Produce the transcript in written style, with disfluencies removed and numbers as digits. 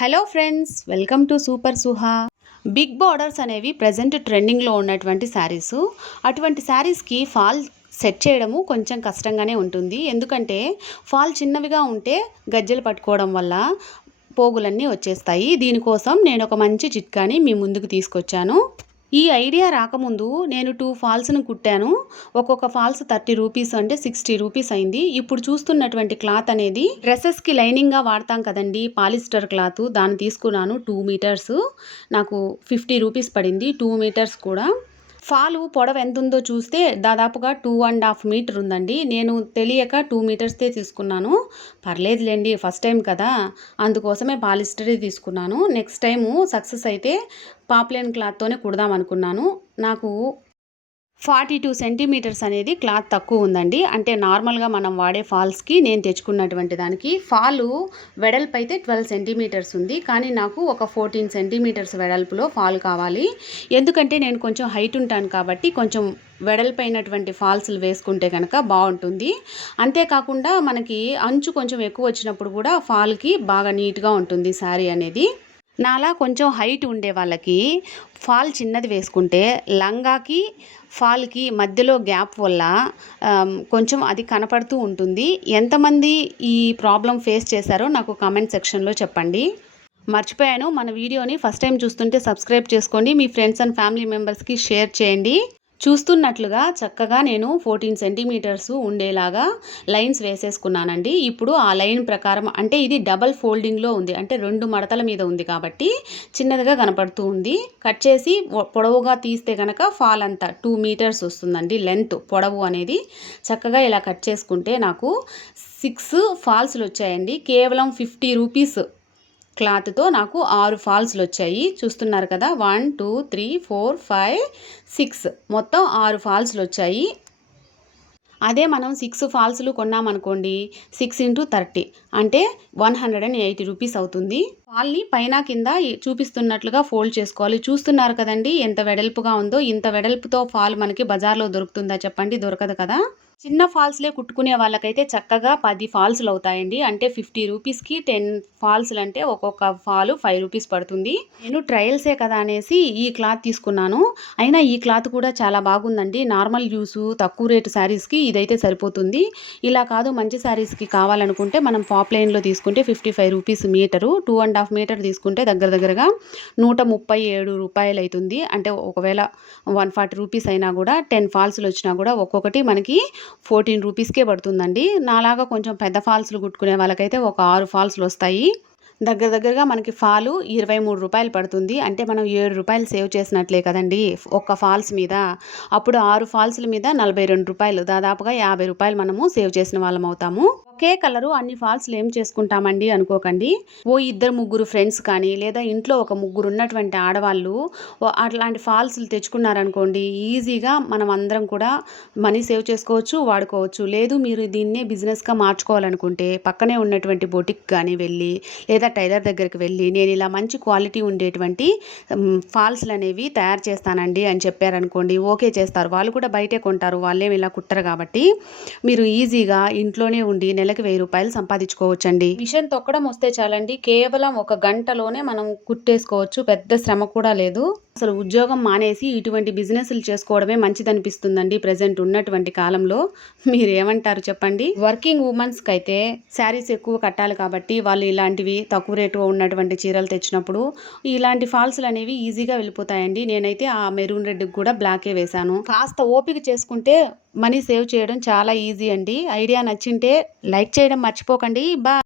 Hello friends, welcome to super Suha. Big borders అనేవి present ట్రెండింగ్లో ఉన్నటువంటి శారీస్. అటువంటి శారీస్కి ఫాల్ సెట్ చేయడము కొంచెం కష్టంగానే ఉంటుంది. ఎందుకంటే ఫాల్ చిన్నవిగా ఉంటే గజ్జెలు పట్టుకోవడం వల్ల పోగులన్నీ వచ్చేస్తాయి. దీనికోసం నేను ఒక మంచి చిట్కాని మీ ముందుకు తీసుకొచ్చాను. ఈ ఐడియా రాకముందు నేను 2 ఫాల్స్ను కుట్టాను. ఒక్కొక్క ఫాల్స్ 30 రూపీస్, అంటే 60 రూపీస్ అయింది. ఇప్పుడు చూస్తున్నటువంటి క్లాత్ అనేది డ్రెస్సెస్కి లైనింగ్గా వాడతాం కదండి, పాలిస్టర్ క్లాత్. దాన్ని తీసుకున్నాను 2 మీటర్స్. నాకు 50 రూపీస్ పడింది 2 మీటర్స్ కూడా. ఫాలు పొడవు ఎంత ఉందో చూస్తే దాదాపుగా 2.5 మీటర్ ఉందండి. నేను తెలియక 2 మీటర్స్దే తీసుకున్నాను. పర్లేదులేండి, ఫస్ట్ టైం కదా, అందుకోసమే పాలిస్టరే తీసుకున్నాను. నెక్స్ట్ టైము సక్సెస్ అయితే పాప్లెన్ క్లాత్తోనే కుడదాం అనుకున్నాను. నాకు 42 సెంటీమీటర్స్ అనేది క్లాత్ తక్కువ ఉందండి. అంటే నార్మల్గా మనం వాడే ఫాల్స్కి నేను తెచ్చుకున్నటువంటి దానికి ఫాలు వెడల్పు అయితే 12 సెంటీమీటర్స్ ఉంది. కానీ నాకు ఒక 14 సెంటీమీటర్స్ వెడల్పులో ఫాల్ కావాలి. ఎందుకంటే నేను కొంచెం హైట్ ఉంటాను కాబట్టి కొంచెం వెడల్పైనటువంటి ఫాల్స్లు వేసుకుంటే కనుక బాగుంటుంది. అంతేకాకుండా మనకి అంచు కొంచెం ఎక్కువ వచ్చినప్పుడు కూడా ఫాల్కి బాగా నీట్గా ఉంటుంది శారీ అనేది. నాలా కొంచెం హైట్ ఉండే వాళ్ళకి ఫాల్ చిన్నది వేసుకుంటే లంగాకి ఫాల్కి మధ్యలో గ్యాప్ వల్ల కొంచెం అది కనపడుతూ ఉంటుంది. ఎంతమంది ఈ ప్రాబ్లం ఫేస్ చేశారో నాకు కామెంట్ సెక్షన్లో చెప్పండి. మర్చిపోయాను, మన వీడియోని ఫస్ట్ టైం చూస్తుంటే సబ్స్క్రైబ్ చేసుకోండి, మీ ఫ్రెండ్స్ అండ్ ఫ్యామిలీ మెంబర్స్కి షేర్ చేయండి. చూస్తున్నట్లుగా చక్కగా నేను 14 సెంటీమీటర్స్ ఉండేలాగా లైన్స్ వేసేసుకున్నానండి. ఇప్పుడు ఆ లైన్ ప్రకారం, అంటే ఇది డబల్ ఫోల్డింగ్లో ఉంది, అంటే 2 మడతల మీద ఉంది కాబట్టి చిన్నదిగా కనపడుతూ ఉంది. కట్ చేసి పొడవుగా తీస్తే కనుక ఫాల్ అంతా 2 మీటర్స్ వస్తుందండి లెంత్, పొడవు అనేది. చక్కగా ఇలా కట్ చేసుకుంటే నాకు 6 ఫాల్స్లు వచ్చాయండి. కేవలం 50 రూపీస్ క్లాత్తో నాకు 6 ఫాల్స్లు వచ్చాయి. చూస్తున్నారు కదా, 1 2 3 4 5 6 మొత్తం 6 ఫాల్స్లు వచ్చాయి. అదే మనం 6 ఫాల్స్లు కొన్నామనుకోండి, 6 × 30 అంటే 180 రూపీస్ అవుతుంది. ఫాల్ని పైన కింద చూపిస్తున్నట్లుగా ఫోల్డ్ చేసుకోవాలి. చూస్తున్నారు కదండి ఎంత వెడల్పుగా ఉందో. ఇంత వెడల్పుతో ఫాల్ మనకి బజార్లో దొరుకుతుందా చెప్పండి? దొరకదు కదా. చిన్న ఫాల్స్లే కుట్టుకునే వాళ్ళకైతే చక్కగా 10 ఫాల్స్లు అవుతాయండి. అంటే 50 రూపీస్కి 10 ఫాల్స్లు, అంటే ఒక్కొక్క ఫాలు 5 రూపీస్ పడుతుంది. నేను ట్రయల్సే కదా అనేసి ఈ క్లాత్ తీసుకున్నాను. అయినా ఈ క్లాత్ కూడా చాలా బాగుందండి. నార్మల్ యూస్ తక్కువ రేటు శారీస్కి ఇదైతే సరిపోతుంది. ఇలా కాదు, మంచి శారీస్కి కావాలనుకుంటే మనం పాప్లైన్లో తీసుకుంటే 55 రూపీస్ మీటరు. 2.5 మీటర్ తీసుకుంటే దగ్గరగా 137 రూపాయలు అవుతుంది. అంటే ఒకవేళ 140 రూపీస్ అయినా కూడా 10 ఫాల్స్లు వచ్చినా కూడా ఒక్కొక్కటి మనకి 14 రూపీస్కే పడుతుందండి. నాలాగా కొంచెం పెద్ద ఫాల్స్లు కుట్టుకునే వాళ్ళకైతే ఒక 6 ఫాల్స్లు వస్తాయి. దగ్గరగా మనకి ఫాలు 23 రూపాయలు పడుతుంది. అంటే మనం 7 రూపాయలు సేవ్ చేసినట్లే కదండి ఒక్క ఫాల్స్ మీద. అప్పుడు 6 ఫాల్స్ల మీద 42 రూపాయలు, దాదాపుగా 50 రూపాయలు మనము సేవ్ చేసిన వాళ్ళం అవుతాము. ఒకే కలరు అన్ని ఫాల్స్లు ఏం చేసుకుంటామండి అనుకోకండి. ఓ 2-3 ఫ్రెండ్స్ కానీ, లేదా ఇంట్లో ఒక 3 ఉన్నటువంటి ఆడవాళ్ళు అట్లాంటి ఫాల్స్లు తెచ్చుకున్నారనుకోండి, ఈజీగా మనం అందరం కూడా మనీ సేవ్ చేసుకోవచ్చు, వాడుకోవచ్చు. లేదు మీరు దీన్నే బిజినెస్గా మార్చుకోవాలనుకుంటే పక్కనే ఉన్నటువంటి బొటిక్ కానీ వెళ్ళి, లేదా టైలర్ దగ్గరికి వెళ్ళి, నేను ఇలా మంచి క్వాలిటీ ఉండేటువంటి ఫాల్స్లు అనేవి తయారు చేస్తానండి అని చెప్పారనుకోండి, ఓకే చేస్తారు. వాళ్ళు కూడా బయటే కొంటారు, వాళ్ళేమి ఇలా కుట్టరు కాబట్టి మీరు ఈజీగా ఇంట్లోనే ఉండి నెలకి 1000 రూపాయలు సంపాదించుకోవచ్చండి. మిషన్ తొక్కడం వస్తే చాలండి, కేవలం 1 గంటలోనే మనం కుట్టేసుకోవచ్చు. పెద్ద శ్రమ కూడా లేదు. అసలు ఉద్యోగం మానేసి ఇటువంటి బిజినెస్లు చేసుకోవడమే మంచిదనిపిస్తుందండి ప్రజెంట్ ఉన్నటువంటి కాలంలో. మీరు ఏమంటారు చెప్పండి? వర్కింగ్ ఉమెన్స్కి అయితే శారీస్ ఎక్కువ కట్టాలి కాబట్టి వాళ్ళు ఇలాంటివి తక్కువ రేటు ఉన్నటువంటి చీరలు తెచ్చినప్పుడు ఇలాంటి ఫాల్స్లు అనేవి ఈజీగా వెళ్ళిపోతాయండి. నేనైతే ఆ మెరూన్ రెడ్కి కూడా బ్లాకే వేశాను. కాస్త ఓపిక చేసుకుంటే మనీ సేవ్ చేయడం చాలా ఈజీ అండి. ఐడియా నచ్చింటే లైక్ చేయడం మర్చిపోకండి. బాయ్.